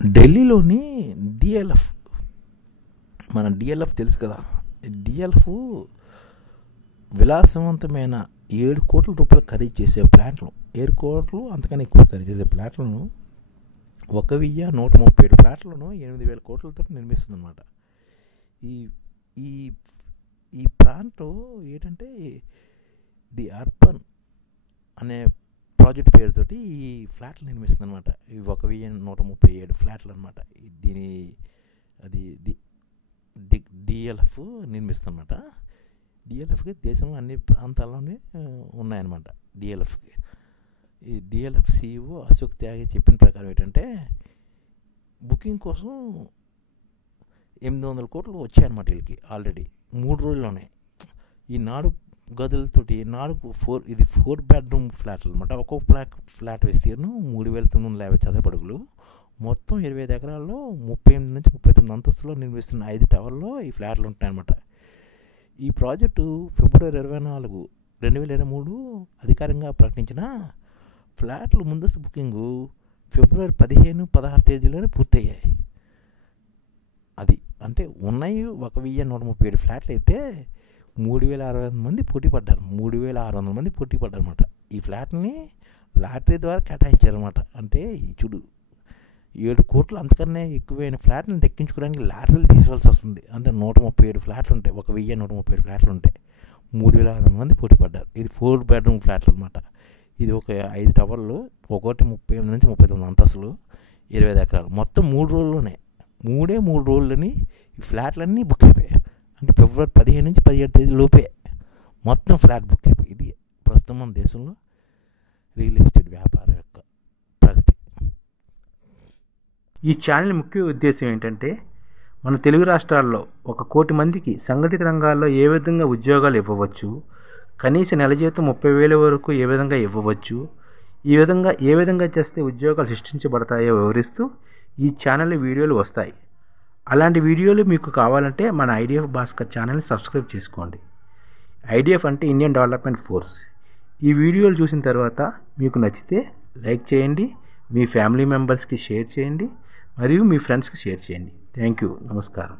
ఢిల్లీలోని డిఎల్ఎఫ్, మన డిఎల్ఎఫ్ తెలుసు కదా. డిఎల్ఎఫ్ విలాసవంతమైన 7 కోట్ల రూపాయలు ఖరీదు చేసే ప్లాంట్లు, 7 కోట్లు అంతకన్నా ఎక్కువ ఖరీదు చేసే ప్లాట్లను 1137 ప్లాట్లను 8,000 కోట్లతో నిర్మిస్తుందన్నమాట. ఈ ఈ ఈ ప్రాంతం ఏంటంటే ది అర్బన్ అనే ప్రాజెక్ట్ పేరుతోటి ఈ ఫ్లాట్లు నిర్మిస్తుంది అనమాట. ఇవి 1137 ఫ్లాట్లు అనమాట. దీని అది డిఎల్ఎఫ్ నిర్మిస్తుందన్నమాట. డిఎల్ఎఫ్కి దేశంలో అన్ని ప్రాంతాల్లోనే ఉన్నాయన్నమాట. డిఎల్ఎఫ్కి ఈ డిఎల్ఎఫ్ సిఇఓ అశోక్ త్యాగి చెప్పిన ప్రకారం ఏంటంటే బుకింగ్ కోసం 800 కోట్లు వచ్చాయన్నమాట వీళ్ళకి ఆల్రెడీ 3 రోజుల్లోనే. ఈ 4 గదులతోటి 4 బెడ్రూమ్ ఫ్లాట్లు అనమాట. ఒక్కొక్క ఫ్లాట్ విస్తీర్ణం 3,950 చదరపడుగులు. మొత్తం 25 ఎకరాల్లో 38 నుంచి 39 అంతస్తులో నిర్మిస్తున్న 5 టవర్లో ఈ ఫ్లాట్లు ఉంటాయన్నమాట. ఈ ప్రాజెక్టు ఫిబ్రవరి 24, 2023 అధికారికంగా ప్రకటించిన ఫ్లాట్లు ముందస్తు బుకింగు ఫిబ్రవరి 15, 16 తేదీలోనే పూర్తయ్యాయి. అది అంటే ఉన్నాయి 1,137 ఫ్లాట్లు అయితే 3,600 మంది పోటీ పడ్డారు. 3,600 మంది పోటీ పడ్డారు అనమాట. ఈ ఫ్లాట్ని లాటరీ ద్వారా కేటాయించారనమాట. అంటే చూడు 7 కోట్లు అంతకన్నా ఎక్కువైన ఫ్లాట్ని దక్కించుకోవడానికి లాటరీలు తీసుకోవాల్సి వస్తుంది. అంటే 137 ఫ్లాట్లు ఉంటాయి. 1,137 ఫ్లాట్లు ఉంటాయి. 3,600 మంది పోటీ పడ్డారు. ఇది 4 బెడ్రూమ్ ఫ్లాట్లు అనమాట. ఇది ఒక 5 టవర్లు, ఒకటి 38 నుంచి 39 అంతస్తులు, 25 ఎకరాలు. మొత్తం 3 రోజుల్లోనే 3 రోజుల్లోని ఈ ఫ్లాట్లన్నీ బుక్ అయిపోయాయి. అంటే ఫిబ్రవరి 15 నుంచి 17 తేదీ లోపే మొత్తం ఫ్లాట్ బుక్ అయిపోయి. ఇది ప్రస్తుతం మన దేశంలో రియల్ ఎస్టేట్ వ్యాపారం యొక్క ప్రగతి. ఈ ఛానల్ ముఖ్య ఉద్దేశం ఏంటంటే మన తెలుగు రాష్ట్రాల్లో 1 కోటి మందికి సంఘటిత రంగాల్లో ఏ విధంగా ఉద్యోగాలు ఇవ్వవచ్చు, కనీస నెల జీతం 30,000 వరకు ఏ విధంగా ఇవ్వవచ్చు, ఏ విధంగా చేస్తే ఉద్యోగాలు సృష్టించబడతాయో వివరిస్తూ ఈ ఛానల్ వీడియోలు వస్తాయి. అలాంటి వీడియోలు మీకు కావాలంటే మన ఐడిఎఫ్ భాస్కర్ ఛానల్ని సబ్స్క్రైబ్ చేసుకోండి. ఐడిఎఫ్ అంటే ఇండియన్ డెవలప్మెంట్ ఫోర్స్. ఈ వీడియోలు చూసిన తర్వాత మీకు నచ్చితే లైక్ చేయండి, మీ ఫ్యామిలీ మెంబర్స్కి షేర్ చేయండి, మరియు మీ ఫ్రెండ్స్కి షేర్ చేయండి. Thank you. నమస్కారం.